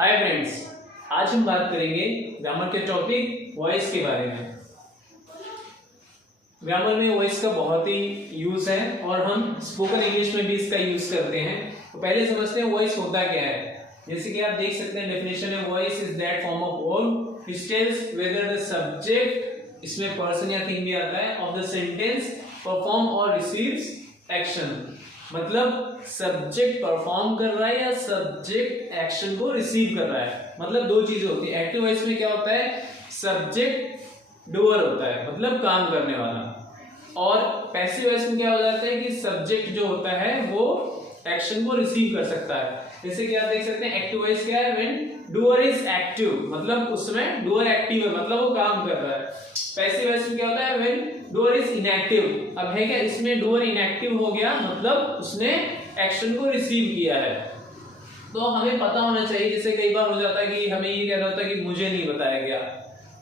Hi friends, आज हम बात करेंगे ग्रामर के टॉपिक वॉइस के बारे में। ग्रामर में वॉइस का बहुत ही यूज है और हम स्पोकन इंग्लिश में भी इसका यूज करते हैं। तो पहले समझते हैं वॉइस होता क्या है। जैसे कि आप देख सकते हैं डेफिनेशन में, voice is that form of verb which tells whether the subject, इसमें पर्सन या थिंग भी आता है, ऑफ द सेंटेंस परफॉर्म और रिसीव्स एक्शन। मतलब सब्जेक्ट परफॉर्म कर रहा है या सब्जेक्ट एक्शन को रिसीव कर रहा है। मतलब दो चीजें होती है। एक्टिव वॉइस में क्या होता है, सब्जेक्ट डूअर होता है, मतलब काम करने वाला। और पैसिव वॉइस में क्या हो जाता है कि सब्जेक्ट जो होता है वो एक्शन को रिसीव कर सकता है। जैसे कि आप देख सकते हैं एक्टिव वॉइस क्या है, व्हेन डूअर इज एक्टिव, मतलब उसमें डूअर एक्टिव है, मतलब वो काम कर रहा है। पैसिव वॉइस में क्या होता है, व्हेन डूअर इज इनएक्टिव। अब है क्या, इसमें डूअर इनएक्टिव हो गया, मतलब उसने एक्शन को रिसीव किया है। तो हमें पता होना चाहिए। जैसे कई बार हो जाता है कि हमें ये कहना होता है कि मुझे नहीं बताया गया,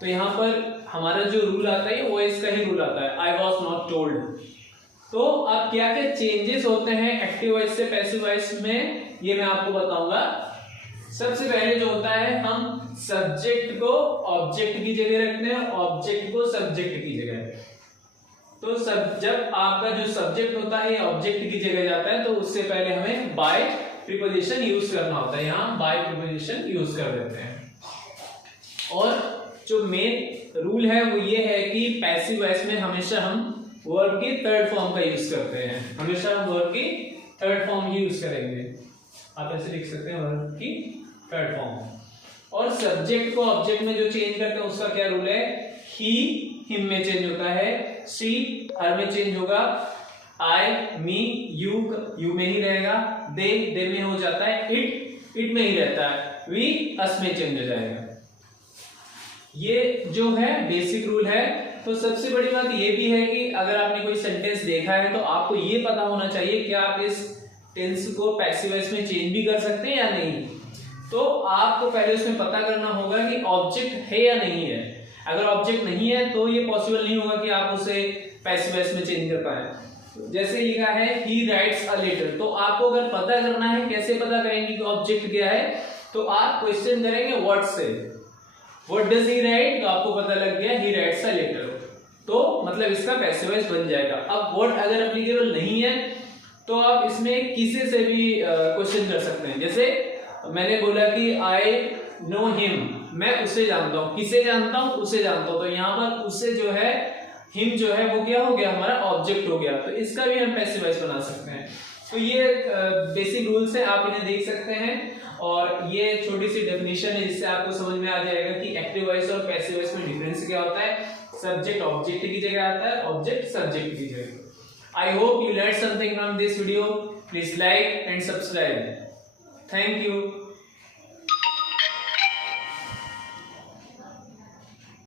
तो यहाँ पर हमारा जो रूल आता है वो इसका ही रूल आता है, आई वॉज नॉट टोल्ड। तो अब क्या क्या चेंजेस होते हैं एक्टिव वॉइस से पैसिव वॉइस में, ये मैं आपको बताऊंगा। सबसे पहले जो होता है, हम सब्जेक्ट को ऑब्जेक्ट की जगह रखते हैं, ऑब्जेक्ट को सब्जेक्ट की जगह। तो जब आपका जो सब्जेक्ट होता है ऑब्जेक्ट की जगह जाता है, तो उससे पहले हमें बाय प्रीपोजिशन यूज करना होता है। यहाँ बाय प्रीपोजिशन यूज कर देते हैं। और जो मेन रूल है वो ये है कि पैसिव वॉइस में हमेशा हम वर्ब की थर्ड फॉर्म का यूज करते हैं। हमेशा हम वर्ब की थर्ड फॉर्म यूज करेंगे। आप ऐसे लिख सकते हैं, वर्ब की थर्ड फॉर्म। और सब्जेक्ट को ऑब्जेक्ट में जो चेंज करते हैं उसका क्या रूल है, ही हिम में चेंज होता है, शी हर में चेंज होगा, आई मी यू में ही रहेगा, दे में हो जाता है, इट में ही रहता है, वी अस में चेंज हो जाएगा। ये जो है बेसिक रूल है। तो सबसे बड़ी बात ये भी है कि अगर आपने कोई सेंटेंस देखा है तो आपको ये पता होना चाहिए कि आप इस टेंस को पैसिव वॉइस में चेंज भी कर सकते हैं या नहीं। तो आपको पहले उसमें पता करना होगा कि ऑब्जेक्ट है या नहीं है। अगर ऑब्जेक्ट नहीं है तो ये पॉसिबल नहीं होगा कि आप उसे पैसिव वॉइस में चेंज कर पाए। जैसे लिखा है ही राइट्स अ लेटर, तो आपको अगर पता करना है, कैसे पता करेंगे कि ऑब्जेक्ट क्या है, तो आप क्वेश्चन करेंगे व्हाट से, व्हाट डज ही राइट, तो आपको पता लग गया ही राइट्स अ लेटर, तो मतलब इसका पैसिव वॉइस बन जाएगा। अब व्हाट अगर एप्लीकेबल नहीं है तो आप इसमें किसी से भी क्वेश्चन कर सकते हैं। जैसे मैंने बोला कि आई नो हिम, मैं उसे जानता हूं, किसे जानता हूं, उसे जानता हूं। तो यहाँ पर उसे जो है, हिम जो है वो क्या हो गया, हमारा ऑब्जेक्ट हो गया। तो इसका भी हम पैसिव वॉइस बना सकते हैं। तो ये बेसिक रूल्स है, आप इन्हें देख सकते हैं। और ये छोटी सी डेफिनेशन है जिससे आपको समझ में आ जाएगा कि एक्टिव वॉइस और पैसिव वॉइस में डिफरेंस क्या होता है। सब्जेक्ट ऑब्जेक्ट की जगह आता है, ऑब्जेक्ट सब्जेक्ट की जगह। I hope you learn something from this video. Please like and subscribe. Thank you.